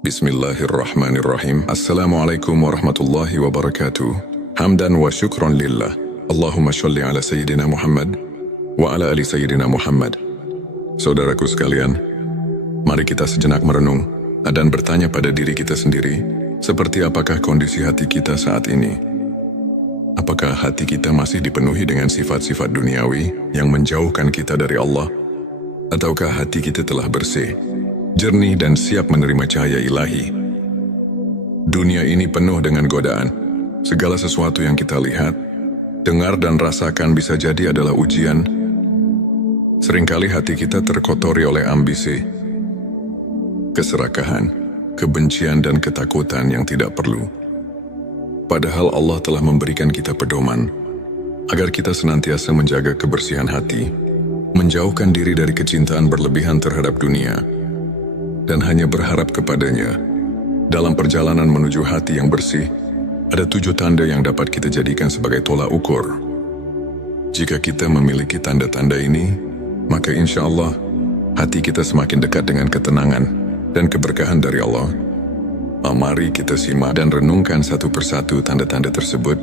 Bismillahirrahmanirrahim. Assalamualaikum warahmatullahi wabarakatuh. Hamdan wa syukran lillah. Allahumma sholli ala Sayyidina Muhammad wa ala ali Sayyidina Muhammad. Saudaraku sekalian, mari kita sejenak merenung dan bertanya pada diri kita sendiri, seperti apakah kondisi hati kita saat ini? Apakah hati kita masih dipenuhi dengan sifat-sifat duniawi yang menjauhkan kita dari Allah? Ataukah hati kita telah bersih, jernih dan siap menerima cahaya ilahi? Dunia ini penuh dengan godaan. Segala sesuatu yang kita lihat, dengar dan rasakan bisa jadi adalah ujian. Seringkali hati kita terkotori oleh ambisi, keserakahan, kebencian dan ketakutan yang tidak perlu. Padahal Allah telah memberikan kita pedoman agar kita senantiasa menjaga kebersihan hati, menjauhkan diri dari kecintaan berlebihan terhadap dunia, dan hanya berharap kepadanya. Dalam perjalanan menuju hati yang bersih, ada 7 tanda yang dapat kita jadikan sebagai tolak ukur. Jika kita memiliki tanda-tanda ini, maka insya Allah hati kita semakin dekat dengan ketenangan dan keberkahan dari Allah. Mari kita simak dan renungkan satu persatu tanda-tanda tersebut.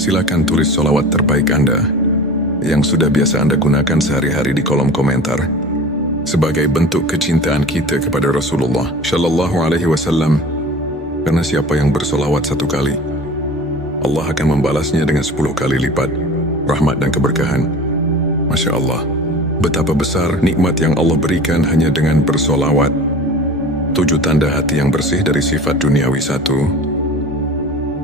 Silakan tulis sholawat terbaik Anda yang sudah biasa Anda gunakan sehari-hari di kolom komentar sebagai bentuk kecintaan kita kepada Rasulullah Shallallahu Alaihi Wasallam. Karena siapa yang bersolawat 1 kali, Allah akan membalasnya dengan 10 kali lipat rahmat dan keberkahan. Masya Allah, betapa besar nikmat yang Allah berikan hanya dengan bersolawat. 7 tanda hati yang bersih dari sifat duniawi. 1.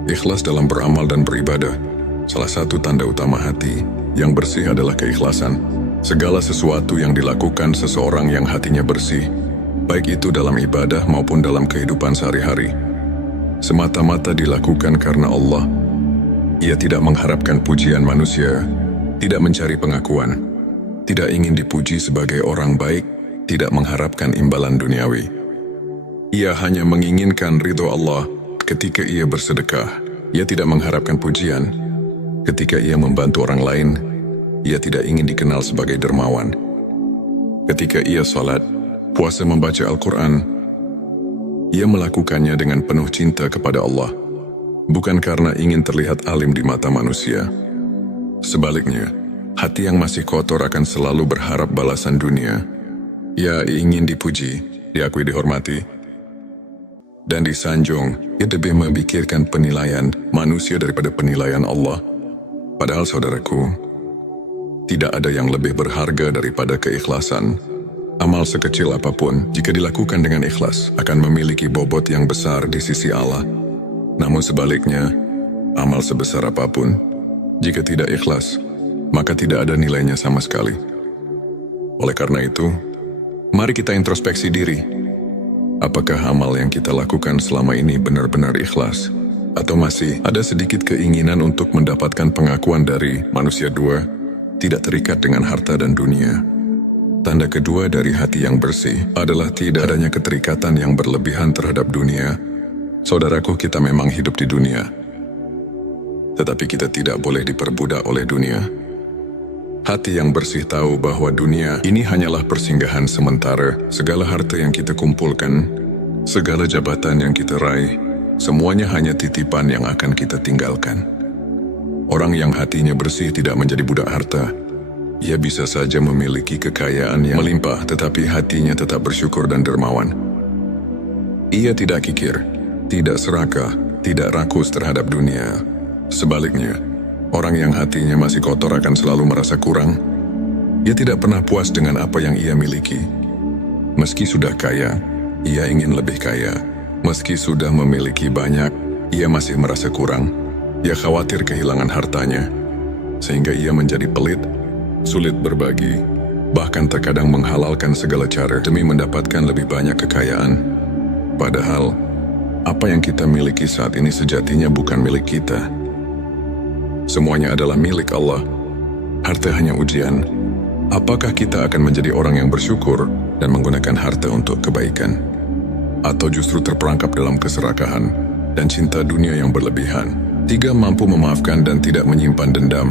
Ikhlas dalam beramal dan beribadah. Salah satu tanda utama hati yang bersih adalah keikhlasan. Segala sesuatu yang dilakukan seseorang yang hatinya bersih, baik itu dalam ibadah maupun dalam kehidupan sehari-hari, semata-mata dilakukan karena Allah. Ia tidak mengharapkan pujian manusia, tidak mencari pengakuan, tidak ingin dipuji sebagai orang baik, tidak mengharapkan imbalan duniawi. Ia hanya menginginkan ridho Allah ketika ia bersedekah. Ia tidak mengharapkan pujian. Ketika ia membantu orang lain, ia tidak ingin dikenal sebagai dermawan. Ketika ia salat, puasa, membaca Al-Quran, ia melakukannya dengan penuh cinta kepada Allah, bukan karena ingin terlihat alim di mata manusia. Sebaliknya, hati yang masih kotor akan selalu berharap balasan dunia. Ia ingin dipuji, diakui, dihormati, dan disanjung. Ia lebih memikirkan penilaian manusia daripada penilaian Allah. Padahal saudaraku, tidak ada yang lebih berharga daripada keikhlasan. Amal sekecil apapun, jika dilakukan dengan ikhlas, akan memiliki bobot yang besar di sisi Allah. Namun sebaliknya, amal sebesar apapun, jika tidak ikhlas, maka tidak ada nilainya sama sekali. Oleh karena itu, mari kita introspeksi diri. Apakah amal yang kita lakukan selama ini benar-benar ikhlas? Atau masih ada sedikit keinginan untuk mendapatkan pengakuan dari manusia? 2. Tidak terikat dengan harta dan dunia. Tanda kedua dari hati yang bersih adalah tidak adanya keterikatan yang berlebihan terhadap dunia. Saudaraku, kita memang hidup di dunia, tetapi kita tidak boleh diperbudak oleh dunia. Hati yang bersih tahu bahwa dunia ini hanyalah persinggahan sementara. Segala harta yang kita kumpulkan, segala jabatan yang kita raih, semuanya hanya titipan yang akan kita tinggalkan. Orang yang hatinya bersih tidak menjadi budak harta. Ia bisa saja memiliki kekayaan yang melimpah, tetapi hatinya tetap bersyukur dan dermawan. Ia tidak kikir, tidak serakah, tidak rakus terhadap dunia. Sebaliknya, orang yang hatinya masih kotor akan selalu merasa kurang. Ia tidak pernah puas dengan apa yang ia miliki. Meski sudah kaya, ia ingin lebih kaya. Meski sudah memiliki banyak, ia masih merasa kurang. Ia khawatir kehilangan hartanya, sehingga ia menjadi pelit, sulit berbagi, bahkan terkadang menghalalkan segala cara demi mendapatkan lebih banyak kekayaan. Padahal, apa yang kita miliki saat ini sejatinya bukan milik kita. Semuanya adalah milik Allah. Harta hanya ujian. Apakah kita akan menjadi orang yang bersyukur dan menggunakan harta untuk kebaikan? Atau justru terperangkap dalam keserakahan dan cinta dunia yang berlebihan? 3. Mampu memaafkan dan tidak menyimpan dendam.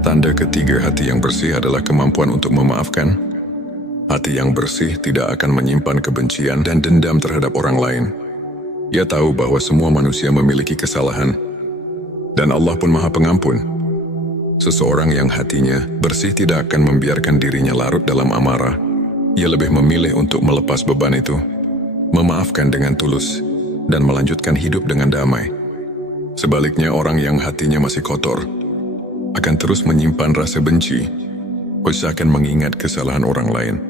Tanda ketiga hati yang bersih adalah kemampuan untuk memaafkan. Hati yang bersih tidak akan menyimpan kebencian dan dendam terhadap orang lain. Ia tahu bahwa semua manusia memiliki kesalahan, dan Allah pun Maha Pengampun. Seseorang yang hatinya bersih tidak akan membiarkan dirinya larut dalam amarah. Ia lebih memilih untuk melepas beban itu, memaafkan dengan tulus, dan melanjutkan hidup dengan damai. Sebaliknya, orang yang hatinya masih kotor akan terus menyimpan rasa benci, usahakan mengingat kesalahan orang lain,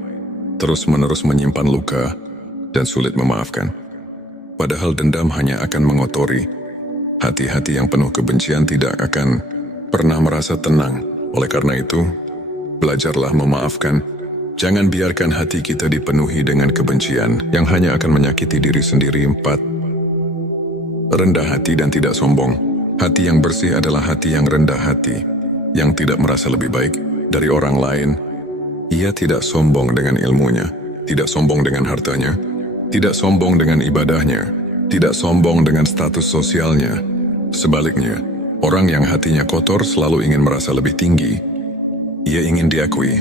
terus-menerus menyimpan luka, dan sulit memaafkan. Padahal dendam hanya akan mengotori. Hati-hati yang penuh kebencian tidak akan pernah merasa tenang. Oleh karena itu, belajarlah memaafkan. Jangan biarkan hati kita dipenuhi dengan kebencian yang hanya akan menyakiti diri sendiri. 4. Rendah hati dan tidak sombong. Hati yang bersih adalah hati yang rendah hati, yang tidak merasa lebih baik dari orang lain. Ia tidak sombong dengan ilmunya, tidak sombong dengan hartanya, tidak sombong dengan ibadahnya, tidak sombong dengan status sosialnya. Sebaliknya, orang yang hatinya kotor selalu ingin merasa lebih tinggi. Ia ingin diakui,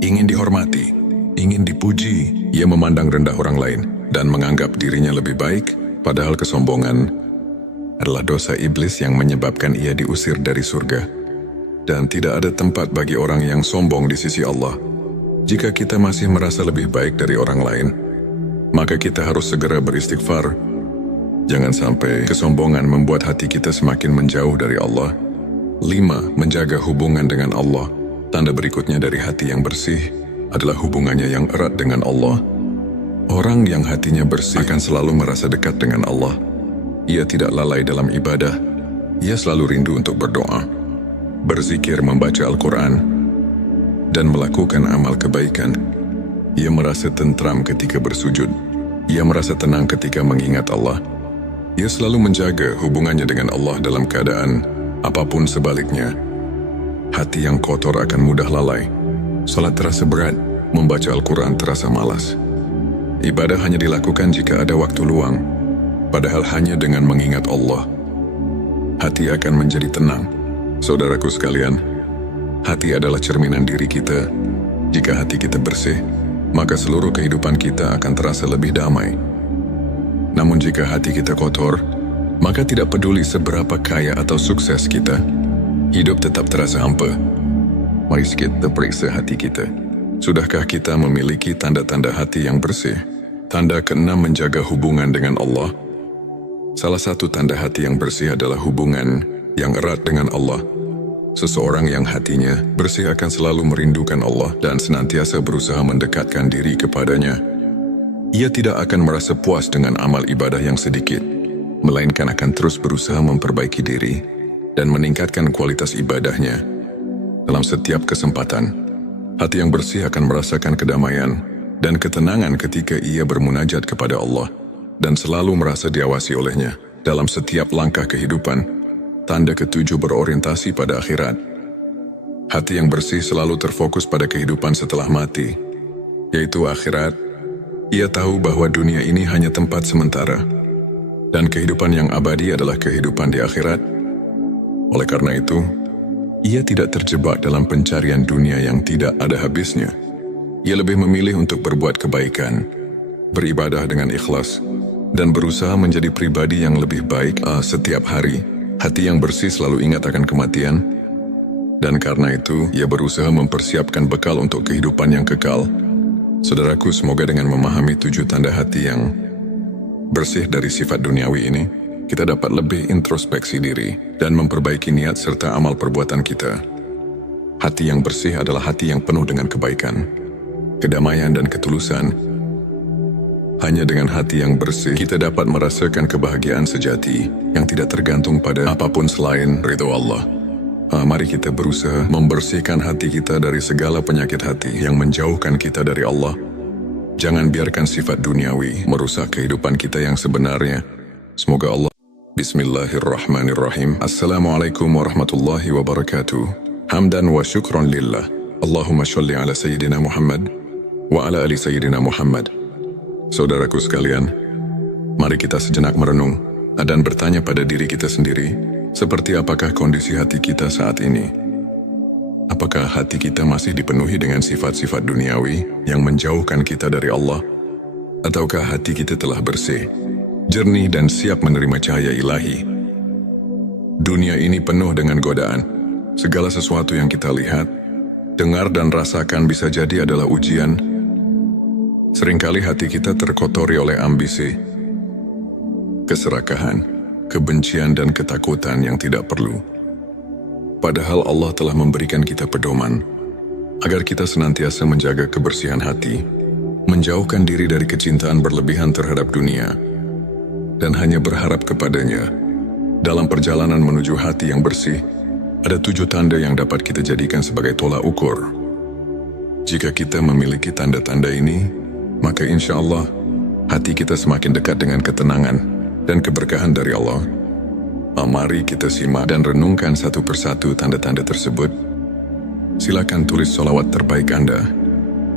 ingin dihormati, ingin dipuji. Ia memandang rendah orang lain dan menganggap dirinya lebih baik, padahal kesombongan adalah dosa iblis yang menyebabkan ia diusir dari surga. Dan tidak ada tempat bagi orang yang sombong di sisi Allah. Jika kita masih merasa lebih baik dari orang lain, maka kita harus segera beristighfar. Jangan sampai kesombongan membuat hati kita semakin menjauh dari Allah. 5. Menjaga hubungan dengan Allah. Tanda berikutnya dari hati yang bersih adalah hubungannya yang erat dengan Allah. Orang yang hatinya bersih akan selalu merasa dekat dengan Allah. Ia tidak lalai dalam ibadah. Ia selalu rindu untuk berdoa, berzikir, membaca Al-Quran, dan melakukan amal kebaikan. Ia merasa tentram ketika bersujud. Ia merasa tenang ketika mengingat Allah. Ia selalu menjaga hubungannya dengan Allah dalam keadaan apapun sebaliknya. Hati yang kotor akan mudah lalai. Salat terasa berat, membaca Al-Quran terasa malas. Ibadah hanya dilakukan jika ada waktu luang, padahal hanya dengan mengingat Allah, hati akan menjadi tenang. Saudaraku sekalian, hati adalah cerminan diri kita. Jika hati kita bersih, maka seluruh kehidupan kita akan terasa lebih damai. Namun jika hati kita kotor, maka tidak peduli seberapa kaya atau sukses kita, hidup tetap terasa hampa. Mari kita periksa hati kita. Sudahkah kita memiliki tanda-tanda hati yang bersih? Tanda ke-6, menjaga hubungan dengan Allah. Salah satu tanda hati yang bersih adalah hubungan yang erat dengan Allah. Seseorang yang hatinya bersih akan selalu merindukan Allah dan senantiasa berusaha mendekatkan diri kepadanya. Ia tidak akan merasa puas dengan amal ibadah yang sedikit, melainkan akan terus berusaha memperbaiki diri dan meningkatkan kualitas ibadahnya. Dalam setiap kesempatan, hati yang bersih akan merasakan kedamaian dan ketenangan ketika ia bermunajat kepada Allah dan selalu merasa diawasi olehnya dalam setiap langkah kehidupan. Tanda ke-7, berorientasi pada akhirat. Hati yang bersih selalu terfokus pada kehidupan setelah mati, yaitu akhirat. Ia tahu bahwa dunia ini hanya tempat sementara, dan kehidupan yang abadi adalah kehidupan di akhirat. Oleh karena itu, ia tidak terjebak dalam pencarian dunia yang tidak ada habisnya. Ia lebih memilih untuk berbuat kebaikan, beribadah dengan ikhlas, dan berusaha menjadi pribadi yang lebih baik setiap hari. Hati yang bersih selalu ingat akan kematian, dan karena itu ia berusaha mempersiapkan bekal untuk kehidupan yang kekal. Saudaraku, semoga dengan memahami 7 tanda hati yang bersih dari sifat duniawi ini, kita dapat lebih introspeksi diri dan memperbaiki niat serta amal perbuatan kita. Hati yang bersih adalah hati yang penuh dengan kebaikan, kedamaian, dan ketulusan. Hanya dengan hati yang bersih, kita dapat merasakan kebahagiaan sejati yang tidak tergantung pada apapun selain ridho Allah. Mari kita berusaha membersihkan hati kita dari segala penyakit hati yang menjauhkan kita dari Allah. Jangan biarkan sifat duniawi merusak kehidupan kita yang sebenarnya. Semoga Allah. Bismillahirrahmanirrahim. Assalamualaikum warahmatullahi wabarakatuh. Hamdan wa syukron lillah. Allahumma sholli ala Sayyidina Muhammad wa ala ali Sayyidina Muhammad. Saudaraku sekalian, mari kita sejenak merenung dan bertanya pada diri kita sendiri, seperti apakah kondisi hati kita saat ini? Apakah hati kita masih dipenuhi dengan sifat-sifat duniawi yang menjauhkan kita dari Allah? Ataukah hati kita telah bersih, jernih dan siap menerima cahaya ilahi? Dunia ini penuh dengan godaan. Segala sesuatu yang kita lihat, dengar dan rasakan bisa jadi adalah ujian. Seringkali hati kita terkotori oleh ambisi, keserakahan, kebencian dan ketakutan yang tidak perlu. Padahal Allah telah memberikan kita pedoman agar kita senantiasa menjaga kebersihan hati, menjauhkan diri dari kecintaan berlebihan terhadap dunia, dan hanya berharap kepadanya. Dalam perjalanan menuju hati yang bersih, ada 7 tanda yang dapat kita jadikan sebagai tolak ukur. Jika kita memiliki tanda-tanda ini, maka insya Allah hati kita semakin dekat dengan ketenangan dan keberkahan dari Allah. Mari kita simak dan renungkan satu persatu tanda-tanda tersebut. Silakan tulis sholawat terbaik Anda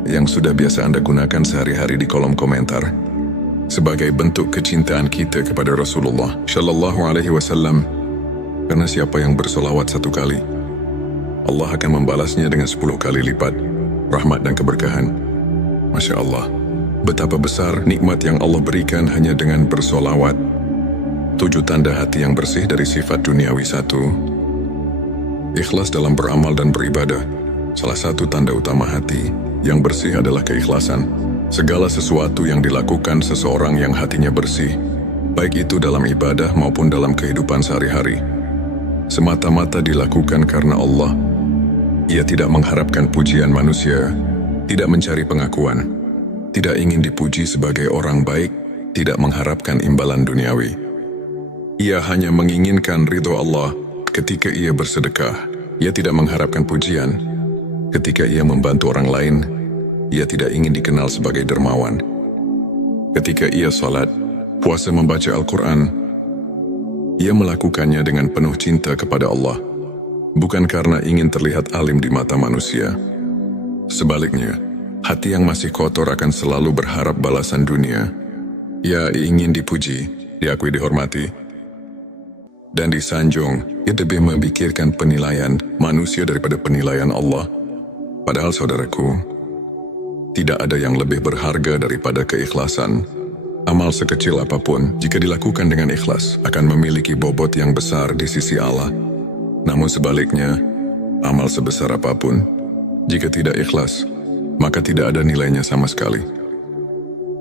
yang sudah biasa Anda gunakan sehari-hari di kolom komentar sebagai bentuk kecintaan kita kepada Rasulullah Shallallahu Alaihi Wasallam. Karena siapa yang bersolawat 1 kali, Allah akan membalasnya dengan 10 kali lipat rahmat dan keberkahan. Masya Allah, betapa besar nikmat yang Allah berikan hanya dengan bersolawat. 7 tanda hati yang bersih dari sifat duniawi. 1. Ikhlas dalam beramal dan beribadah. Salah satu tanda utama hati yang bersih adalah keikhlasan. Segala sesuatu yang dilakukan seseorang yang hatinya bersih, baik itu dalam ibadah maupun dalam kehidupan sehari-hari, semata-mata dilakukan karena Allah. Ia tidak mengharapkan pujian manusia, tidak mencari pengakuan, tidak ingin dipuji sebagai orang baik, tidak mengharapkan imbalan duniawi. Ia hanya menginginkan ridho Allah. Ketika ia bersedekah, ia tidak mengharapkan pujian. Ketika ia membantu orang lain, ia tidak ingin dikenal sebagai dermawan. Ketika ia salat, puasa, membaca Al-Quran, ia melakukannya dengan penuh cinta kepada Allah, bukan karena ingin terlihat alim di mata manusia. Sebaliknya, hati yang masih kotor akan selalu berharap balasan dunia. Ia ingin dipuji, diakui, dihormati, dan disanjung. Ia lebih memikirkan penilaian manusia daripada penilaian Allah. Padahal saudaraku, tidak ada yang lebih berharga daripada keikhlasan. Amal sekecil apapun, jika dilakukan dengan ikhlas, akan memiliki bobot yang besar di sisi Allah. Namun sebaliknya, amal sebesar apapun, jika tidak ikhlas, maka tidak ada nilainya sama sekali.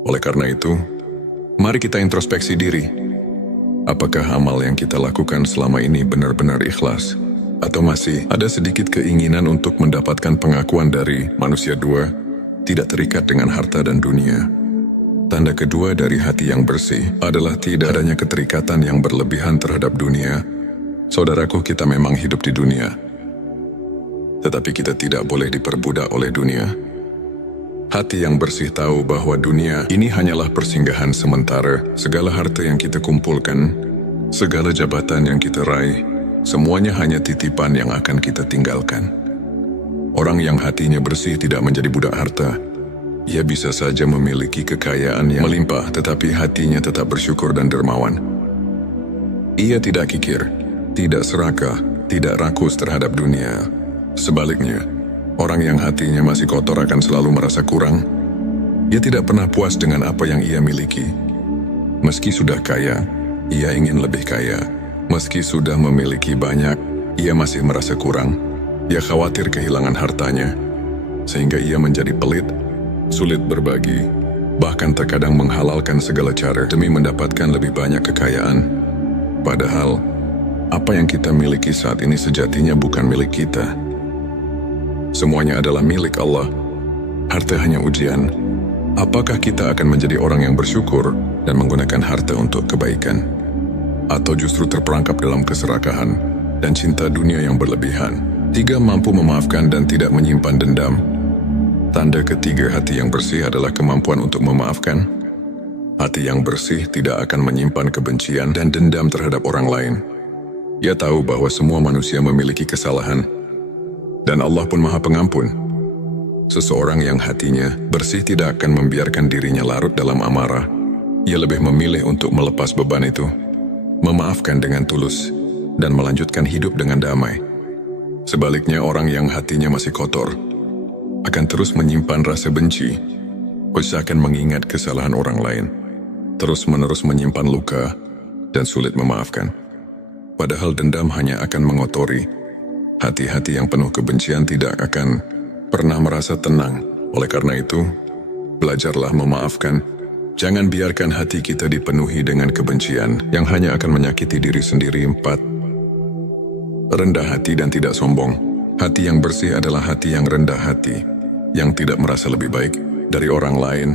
Oleh karena itu, mari kita introspeksi diri. Apakah amal yang kita lakukan selama ini benar-benar ikhlas? Atau masih ada sedikit keinginan untuk mendapatkan pengakuan dari manusia? 2. Tidak terikat dengan harta dan dunia. Tanda kedua dari hati yang bersih adalah tidak adanya keterikatan yang berlebihan terhadap dunia. Saudaraku, kita memang hidup di dunia, tetapi kita tidak boleh diperbudak oleh dunia. Hati yang bersih tahu bahwa dunia ini hanyalah persinggahan sementara. Segala harta yang kita kumpulkan, segala jabatan yang kita raih, semuanya hanya titipan yang akan kita tinggalkan. Orang yang hatinya bersih tidak menjadi budak harta. Ia bisa saja memiliki kekayaan yang melimpah, tetapi hatinya tetap bersyukur dan dermawan. Ia tidak kikir, tidak serakah, tidak rakus terhadap dunia. Sebaliknya, orang yang hatinya masih kotor akan selalu merasa kurang. Ia tidak pernah puas dengan apa yang ia miliki. Meski sudah kaya, ia ingin lebih kaya. Meski sudah memiliki banyak, ia masih merasa kurang. Ia khawatir kehilangan hartanya, sehingga ia menjadi pelit, sulit berbagi, bahkan terkadang menghalalkan segala cara demi mendapatkan lebih banyak kekayaan. Padahal, apa yang kita miliki saat ini sejatinya bukan milik kita. Semuanya adalah milik Allah. Harta hanya ujian. Apakah kita akan menjadi orang yang bersyukur dan menggunakan harta untuk kebaikan? Atau justru terperangkap dalam keserakahan dan cinta dunia yang berlebihan? 3. Mampu memaafkan dan tidak menyimpan dendam. Tanda ketiga hati yang bersih adalah kemampuan untuk memaafkan. Hati yang bersih tidak akan menyimpan kebencian dan dendam terhadap orang lain. Ia tahu bahwa semua manusia memiliki kesalahan, dan Allah pun Maha Pengampun. Seseorang yang hatinya bersih tidak akan membiarkan dirinya larut dalam amarah. Ia lebih memilih untuk melepas beban itu, memaafkan dengan tulus, dan melanjutkan hidup dengan damai. Sebaliknya, orang yang hatinya masih kotor akan terus menyimpan rasa benci, usahakan mengingat kesalahan orang lain, terus-menerus menyimpan luka, dan sulit memaafkan. Padahal dendam hanya akan mengotori. Hati-hati yang penuh kebencian tidak akan pernah merasa tenang. Oleh karena itu, belajarlah memaafkan. Jangan biarkan hati kita dipenuhi dengan kebencian yang hanya akan menyakiti diri sendiri. 4. Rendah hati dan tidak sombong. Hati yang bersih adalah hati yang rendah hati, yang tidak merasa lebih baik dari orang lain.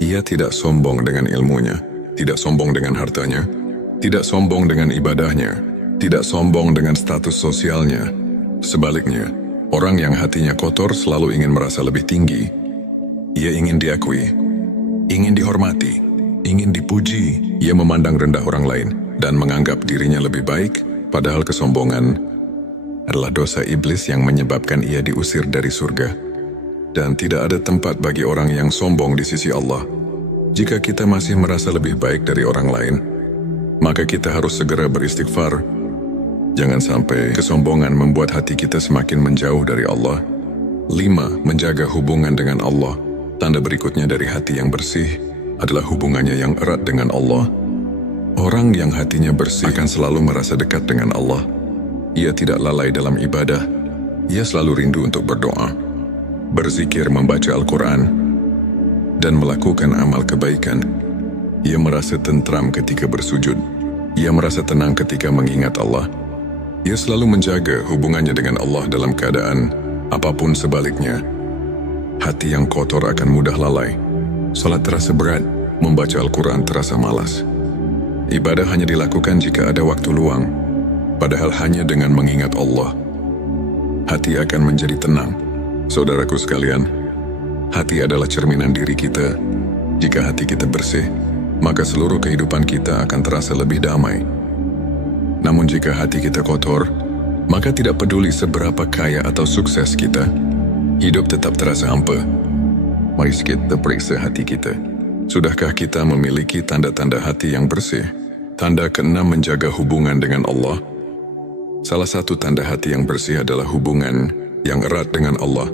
Ia tidak sombong dengan ilmunya, tidak sombong dengan hartanya, tidak sombong dengan ibadahnya, tidak sombong dengan status sosialnya. Sebaliknya, orang yang hatinya kotor selalu ingin merasa lebih tinggi. Ia ingin diakui, ingin dihormati, ingin dipuji. Ia memandang rendah orang lain dan menganggap dirinya lebih baik, padahal kesombongan adalah dosa iblis yang menyebabkan ia diusir dari surga. Dan tidak ada tempat bagi orang yang sombong di sisi Allah. Jika kita masih merasa lebih baik dari orang lain, maka kita harus segera beristighfar. Jangan sampai kesombongan membuat hati kita semakin menjauh dari Allah. 5. Menjaga hubungan dengan Allah. Tanda berikutnya dari hati yang bersih adalah hubungannya yang erat dengan Allah. Orang yang hatinya bersih akan selalu merasa dekat dengan Allah. Ia tidak lalai dalam ibadah. Ia selalu rindu untuk berdoa, berzikir, membaca Al-Quran, dan melakukan amal kebaikan. Ia merasa tentram ketika bersujud. Ia merasa tenang ketika mengingat Allah. Ia selalu menjaga hubungannya dengan Allah dalam keadaan apapun. Sebaliknya, hati yang kotor akan mudah lalai. Salat terasa berat, membaca Al-Quran terasa malas. Ibadah hanya dilakukan jika ada waktu luang. Padahal hanya dengan mengingat Allah, hati akan menjadi tenang. Saudaraku sekalian, hati adalah cerminan diri kita. Jika hati kita bersih, maka seluruh kehidupan kita akan terasa lebih damai. Namun jika hati kita kotor, maka tidak peduli seberapa kaya atau sukses kita, hidup tetap terasa hampa. Mari kita periksa hati kita. Sudahkah kita memiliki tanda-tanda hati yang bersih? Tanda ke-6, menjaga hubungan dengan Allah. Salah satu tanda hati yang bersih adalah hubungan yang erat dengan Allah.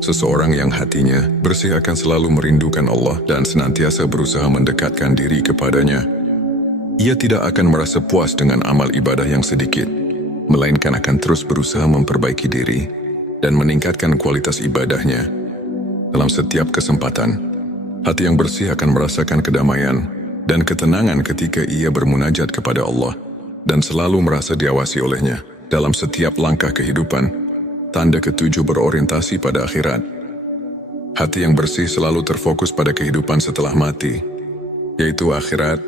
Seseorang yang hatinya bersih akan selalu merindukan Allah dan senantiasa berusaha mendekatkan diri kepadanya. Ia tidak akan merasa puas dengan amal ibadah yang sedikit, melainkan akan terus berusaha memperbaiki diri dan meningkatkan kualitas ibadahnya. Dalam setiap kesempatan, hati yang bersih akan merasakan kedamaian dan ketenangan ketika ia bermunajat kepada Allah dan selalu merasa diawasi olehnya dalam setiap langkah kehidupan. Tanda ke-7, berorientasi pada akhirat. Hati yang bersih selalu terfokus pada kehidupan setelah mati, yaitu akhirat.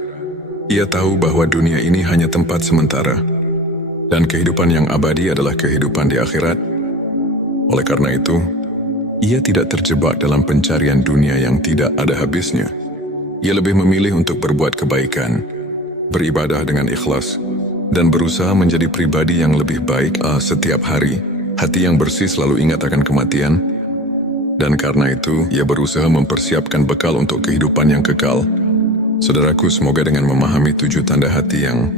Ia tahu bahwa dunia ini hanya tempat sementara, dan kehidupan yang abadi adalah kehidupan di akhirat. Oleh karena itu, ia tidak terjebak dalam pencarian dunia yang tidak ada habisnya. Ia lebih memilih untuk berbuat kebaikan, beribadah dengan ikhlas, dan berusaha menjadi pribadi yang lebih baik setiap hari. Hati yang bersih selalu ingat akan kematian, dan karena itu ia berusaha mempersiapkan bekal untuk kehidupan yang kekal. Saudaraku, semoga dengan memahami 7 tanda hati yang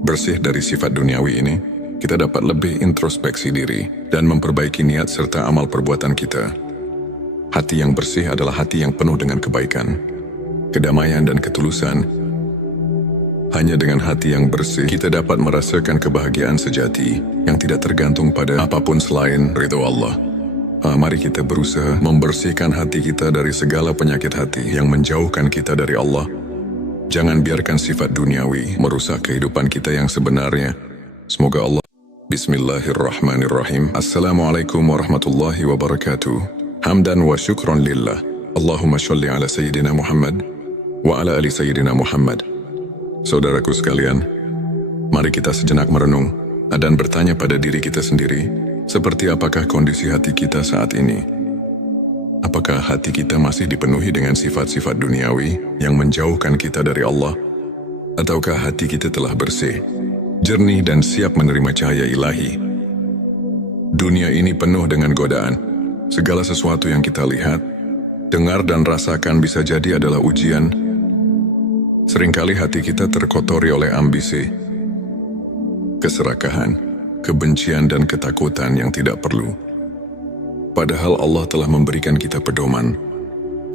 bersih dari sifat duniawi ini, kita dapat lebih introspeksi diri dan memperbaiki niat serta amal perbuatan kita. Hati yang bersih adalah hati yang penuh dengan kebaikan, kedamaian, dan ketulusan. Hanya dengan hati yang bersih, kita dapat merasakan kebahagiaan sejati yang tidak tergantung pada apapun selain ridho Allah. Mari kita berusaha membersihkan hati kita dari segala penyakit hati yang menjauhkan kita dari Allah. Jangan biarkan sifat duniawi merusak kehidupan kita yang sebenarnya. Semoga Allah. Bismillahirrahmanirrahim. Assalamualaikum warahmatullahi wabarakatuh. Hamdan wa syukron lillah. Allahumma sholli ala Sayyidina Muhammad wa ala ali Sayyidina Muhammad. Saudaraku sekalian, mari kita sejenak merenung dan bertanya pada diri kita sendiri, seperti apakah kondisi hati kita saat ini? Apakah hati kita masih dipenuhi dengan sifat-sifat duniawi yang menjauhkan kita dari Allah? Ataukah hati kita telah bersih, jernih, dan siap menerima cahaya ilahi? Dunia ini penuh dengan godaan. Segala sesuatu yang kita lihat, dengar, dan rasakan bisa jadi adalah ujian. Seringkali hati kita terkotori oleh ambisi, keserakahan, kebencian dan ketakutan yang tidak perlu. Padahal Allah telah memberikan kita pedoman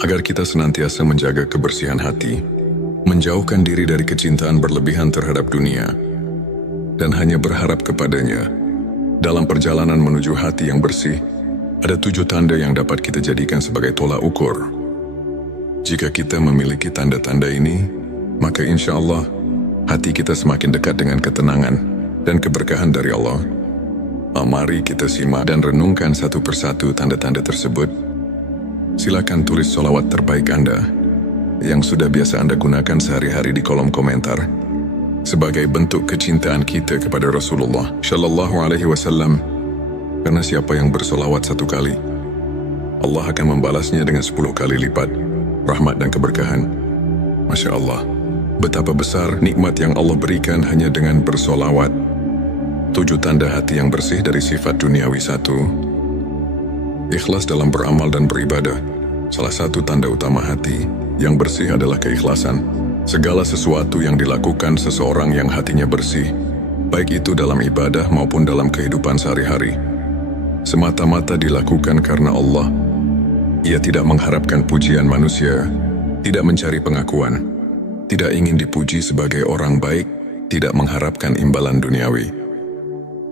agar kita senantiasa menjaga kebersihan hati, menjauhkan diri dari kecintaan berlebihan terhadap dunia, dan hanya berharap kepadanya. Dalam perjalanan menuju hati yang bersih, ada 7 tanda yang dapat kita jadikan sebagai tolak ukur. Jika kita memiliki tanda-tanda ini, maka insya Allah hati kita semakin dekat dengan ketenangan dan keberkahan dari Allah. Mari kita simak dan renungkan satu persatu tanda-tanda tersebut. Silakan tulis sholawat terbaik Anda yang sudah biasa Anda gunakan sehari-hari di kolom komentar sebagai bentuk kecintaan kita kepada Rasulullah Shallallahu Alaihi Wasallam. Karena siapa yang bersolawat 1 kali, Allah akan membalasnya dengan 10 kali lipat rahmat dan keberkahan. Masya Allah, betapa besar nikmat yang Allah berikan hanya dengan bersolawat. 7 tanda hati yang bersih dari sifat duniawi. 1. Ikhlas dalam beramal dan beribadah. Salah satu tanda utama hati yang bersih adalah keikhlasan. Segala sesuatu yang dilakukan seseorang yang hatinya bersih, baik itu dalam ibadah maupun dalam kehidupan sehari-hari, semata-mata dilakukan karena Allah. Ia tidak mengharapkan pujian manusia, tidak mencari pengakuan, tidak ingin dipuji sebagai orang baik, tidak mengharapkan imbalan duniawi.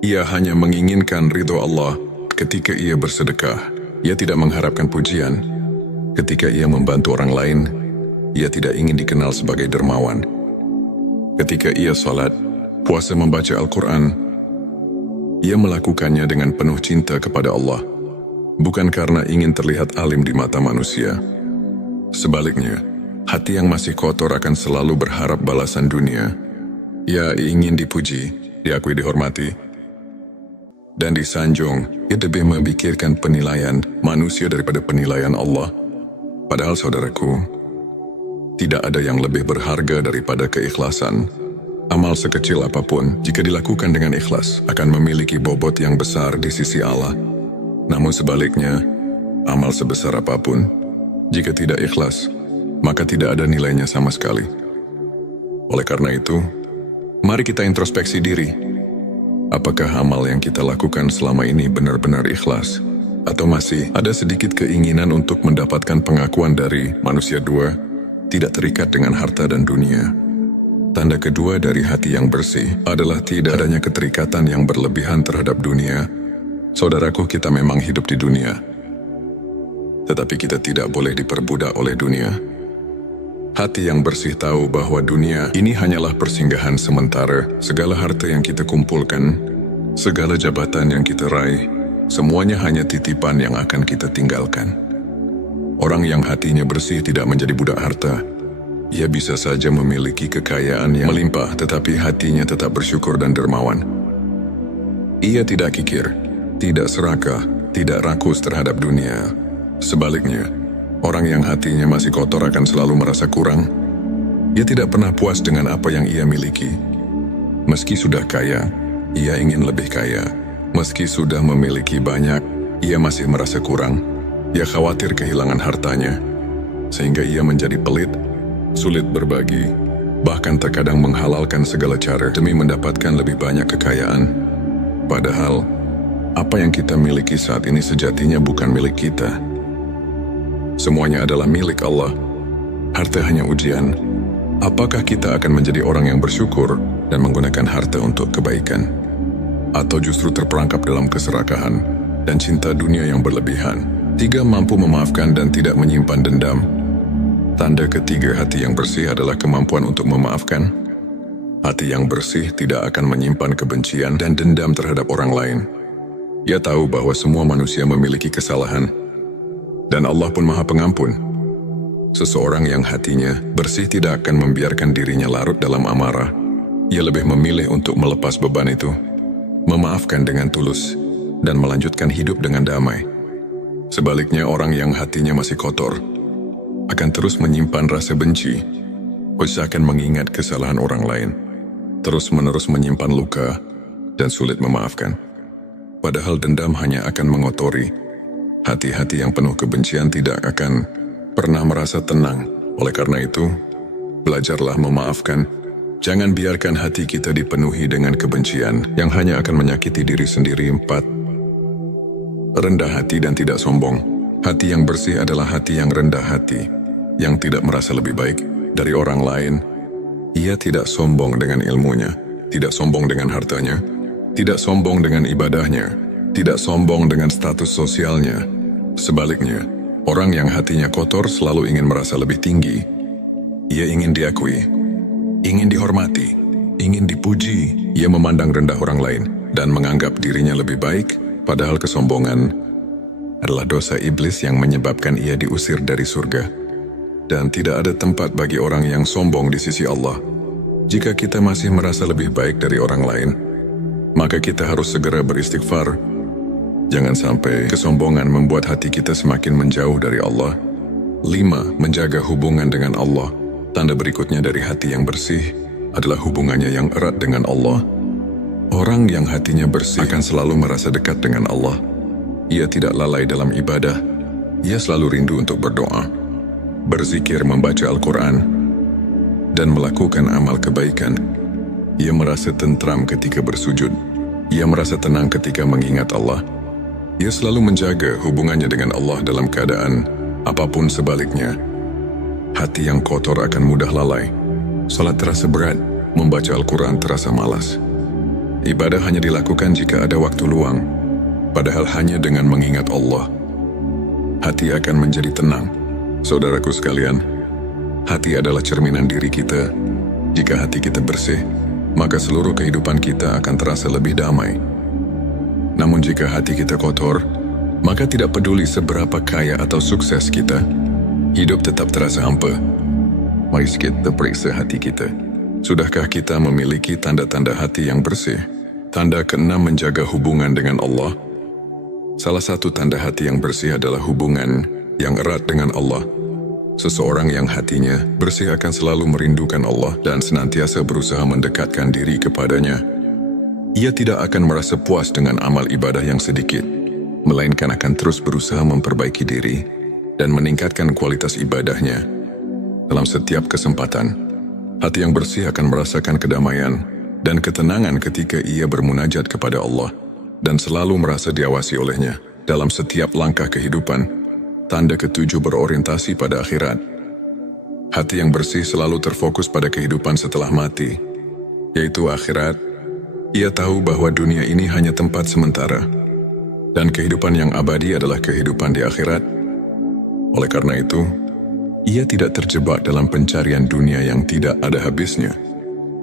Ia hanya menginginkan ridho Allah ketika ia bersedekah. Ia tidak mengharapkan pujian. Ketika ia membantu orang lain, ia tidak ingin dikenal sebagai dermawan. Ketika ia salat, puasa, membaca Al-Quran, ia melakukannya dengan penuh cinta kepada Allah, bukan karena ingin terlihat alim di mata manusia. Sebaliknya, hati yang masih kotor akan selalu berharap balasan dunia. Ia ingin dipuji, diakui, dihormati, dan disanjung. Ia lebih memikirkan penilaian manusia daripada penilaian Allah. Padahal saudaraku, tidak ada yang lebih berharga daripada keikhlasan. Amal sekecil apapun, jika dilakukan dengan ikhlas, akan memiliki bobot yang besar di sisi Allah. Namun sebaliknya, amal sebesar apapun, jika tidak ikhlas, maka tidak ada nilainya sama sekali. Oleh karena itu, mari kita introspeksi diri. Apakah amal yang kita lakukan selama ini benar-benar ikhlas? Atau masih ada sedikit keinginan untuk mendapatkan pengakuan dari manusia? 2. Tidak terikat dengan harta dan dunia. Tanda kedua dari hati yang bersih adalah tidak adanya keterikatan yang berlebihan terhadap dunia. Saudaraku, kita memang hidup di dunia, tetapi kita tidak boleh diperbudak oleh dunia. Hati yang bersih tahu bahwa dunia ini hanyalah persinggahan sementara. Segala harta yang kita kumpulkan, segala jabatan yang kita raih, semuanya hanya titipan yang akan kita tinggalkan. Orang yang hatinya bersih tidak menjadi budak harta. Ia bisa saja memiliki kekayaan yang melimpah, tetapi hatinya tetap bersyukur dan dermawan. Ia tidak kikir, tidak serakah, tidak rakus terhadap dunia. Sebaliknya, orang yang hatinya masih kotor akan selalu merasa kurang. Ia tidak pernah puas dengan apa yang ia miliki. Meski sudah kaya, ia ingin lebih kaya. Meski sudah memiliki banyak, ia masih merasa kurang. Ia khawatir kehilangan hartanya, sehingga ia menjadi pelit, sulit berbagi, bahkan terkadang menghalalkan segala cara demi mendapatkan lebih banyak kekayaan. Padahal, apa yang kita miliki saat ini sejatinya bukan milik kita. Semuanya adalah milik Allah. Harta hanya ujian. Apakah kita akan menjadi orang yang bersyukur dan menggunakan harta untuk kebaikan? Atau justru terperangkap dalam keserakahan dan cinta dunia yang berlebihan? 3. Mampu memaafkan dan tidak menyimpan dendam. Tanda ketiga hati yang bersih adalah kemampuan untuk memaafkan. Hati yang bersih tidak akan menyimpan kebencian dan dendam terhadap orang lain. Ia tahu bahwa semua manusia memiliki kesalahan, dan Allah pun Maha Pengampun. Seseorang yang hatinya bersih tidak akan membiarkan dirinya larut dalam amarah. Ia lebih memilih untuk melepas beban itu, memaafkan dengan tulus, dan melanjutkan hidup dengan damai. Sebaliknya, orang yang hatinya masih kotor akan terus menyimpan rasa benci, usahakan mengingat kesalahan orang lain, terus-menerus menyimpan luka, dan sulit memaafkan. Padahal dendam hanya akan mengotori. Hati-hati yang penuh kebencian tidak akan pernah merasa tenang. Oleh karena itu, belajarlah memaafkan. Jangan biarkan hati kita dipenuhi dengan kebencian yang hanya akan menyakiti diri sendiri. 4. Rendah hati dan tidak sombong. Hati yang bersih adalah hati yang rendah hati, yang tidak merasa lebih baik dari orang lain. Ia tidak sombong dengan ilmunya, tidak sombong dengan hartanya, tidak sombong dengan ibadahnya, tidak sombong dengan status sosialnya. Sebaliknya, orang yang hatinya kotor selalu ingin merasa lebih tinggi. Ia ingin diakui, ingin dihormati, ingin dipuji. Ia memandang rendah orang lain dan menganggap dirinya lebih baik, padahal kesombongan adalah dosa iblis yang menyebabkan ia diusir dari surga. Dan tidak ada tempat bagi orang yang sombong di sisi Allah. Jika kita masih merasa lebih baik dari orang lain, maka kita harus segera beristighfar. Jangan sampai kesombongan membuat hati kita semakin menjauh dari Allah. 5. Menjaga hubungan dengan Allah. Tanda berikutnya dari hati yang bersih adalah hubungannya yang erat dengan Allah. Orang yang hatinya bersih akan selalu merasa dekat dengan Allah. Ia tidak lalai dalam ibadah. Ia selalu rindu untuk berdoa, berzikir, membaca Al-Quran, dan melakukan amal kebaikan. Ia merasa tentram ketika bersujud. Ia merasa tenang ketika mengingat Allah. Ia selalu menjaga hubungannya dengan Allah dalam keadaan apapun sebaliknya. Hati yang kotor akan mudah lalai. Salat terasa berat, membaca Al-Quran terasa malas. Ibadah hanya dilakukan jika ada waktu luang, padahal hanya dengan mengingat Allah, hati akan menjadi tenang. Saudaraku sekalian, hati adalah cerminan diri kita. Jika hati kita bersih, maka seluruh kehidupan kita akan terasa lebih damai. Namun jika hati kita kotor, maka tidak peduli seberapa kaya atau sukses kita, hidup tetap terasa hampa. Mari kita periksa hati kita. Sudahkah kita memiliki tanda-tanda hati yang bersih? Tanda ke-6, menjaga hubungan dengan Allah. Salah satu tanda hati yang bersih adalah hubungan yang erat dengan Allah. Seseorang yang hatinya bersih akan selalu merindukan Allah dan senantiasa berusaha mendekatkan diri kepadanya. Ia tidak akan merasa puas dengan amal ibadah yang sedikit, melainkan akan terus berusaha memperbaiki diri dan meningkatkan kualitas ibadahnya. Dalam setiap kesempatan, hati yang bersih akan merasakan kedamaian dan ketenangan ketika ia bermunajat kepada Allah dan selalu merasa diawasi olehnya dalam setiap langkah kehidupan. Tanda ke-7, berorientasi pada akhirat. Hati yang bersih selalu terfokus pada kehidupan setelah mati, yaitu akhirat. Ia tahu bahwa dunia ini hanya tempat sementara, dan kehidupan yang abadi adalah kehidupan di akhirat. Oleh karena itu, ia tidak terjebak dalam pencarian dunia yang tidak ada habisnya.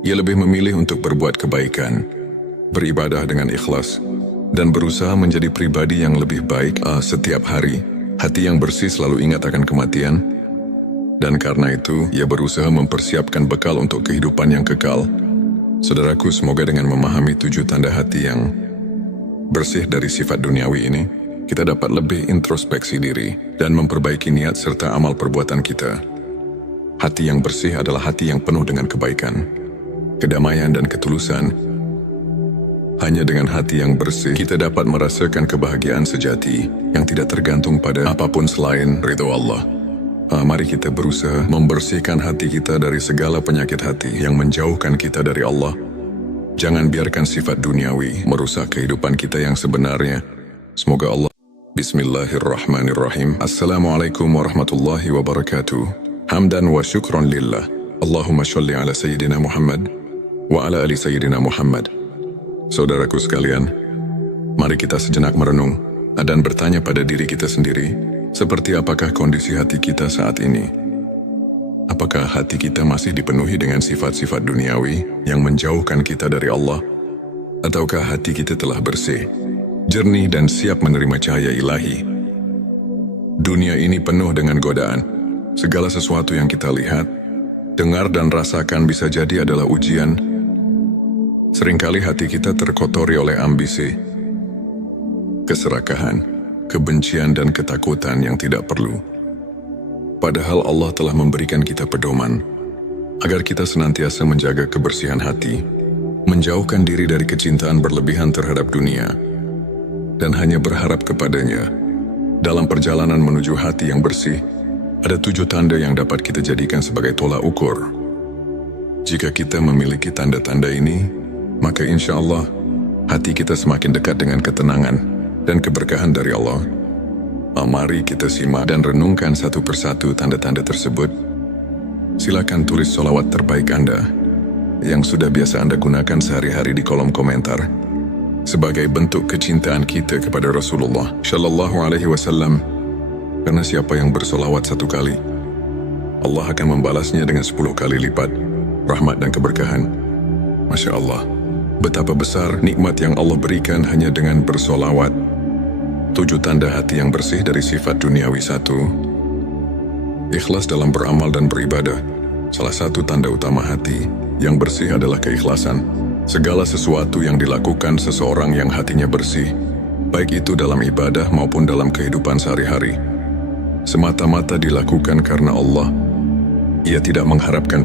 Ia lebih memilih untuk berbuat kebaikan, beribadah dengan ikhlas, dan berusaha menjadi pribadi yang lebih baik setiap hari. Hati yang bersih selalu ingat akan kematian, dan karena itu ia berusaha mempersiapkan bekal untuk kehidupan yang kekal. Saudaraku, semoga dengan memahami 7 tanda hati yang bersih dari sifat duniawi ini, kita dapat lebih introspeksi diri dan memperbaiki niat serta amal perbuatan kita. Hati yang bersih adalah hati yang penuh dengan kebaikan, kedamaian, dan ketulusan. Hanya dengan hati yang bersih, kita dapat merasakan kebahagiaan sejati yang tidak tergantung pada apapun selain ridho Allah. Mari kita berusaha membersihkan hati kita dari segala penyakit hati yang menjauhkan kita dari Allah. Jangan biarkan sifat duniawi merusak kehidupan kita yang sebenarnya. Semoga Allah. Bismillahirrahmanirrahim. Assalamualaikum warahmatullahi wabarakatuh. Hamdan wa syukron lillah. Allahumma sholli ala Sayyidina Muhammad wa ala ali Sayyidina Muhammad. Saudaraku sekalian, mari kita sejenak merenung dan bertanya pada diri kita sendiri, seperti apakah kondisi hati kita saat ini? Apakah hati kita masih dipenuhi dengan sifat-sifat duniawi yang menjauhkan kita dari Allah? Ataukah hati kita telah bersih, jernih, dan siap menerima cahaya ilahi? Dunia ini penuh dengan godaan. Segala sesuatu yang kita lihat, dengar, dan rasakan bisa jadi adalah ujian. Seringkali hati kita terkotori oleh ambisi, keserakahan, kebencian, dan ketakutan yang tidak perlu. Padahal Allah telah memberikan kita pedoman agar kita senantiasa menjaga kebersihan hati, menjauhkan diri dari kecintaan berlebihan terhadap dunia, dan hanya berharap kepadanya. Dalam perjalanan menuju hati yang bersih, ada 7 tanda yang dapat kita jadikan sebagai tolak ukur. Jika kita memiliki tanda-tanda ini, maka insya Allah hati kita semakin dekat dengan ketenangan dan keberkahan dari Allah. Mari kita simak dan renungkan satu persatu tanda-tanda tersebut. Silakan tulis sholawat terbaik Anda yang sudah biasa Anda gunakan sehari-hari di kolom komentar sebagai bentuk kecintaan kita kepada Rasulullah Shallallahu Alaihi Wasallam. Karena siapa yang bersolawat 1 kali, Allah akan membalasnya dengan 10 kali lipat rahmat dan keberkahan. Masya Allah, betapa besar nikmat yang Allah berikan hanya dengan bersolawat. 7 tanda hati yang bersih dari sifat duniawi. 1. Ikhlas dalam beramal dan beribadah. Salah satu tanda utama hati yang bersih adalah keikhlasan. Segala sesuatu yang dilakukan seseorang yang hatinya bersih, baik itu dalam ibadah maupun dalam kehidupan sehari-hari, semata-mata dilakukan karena Allah. Ia tidak mengharapkan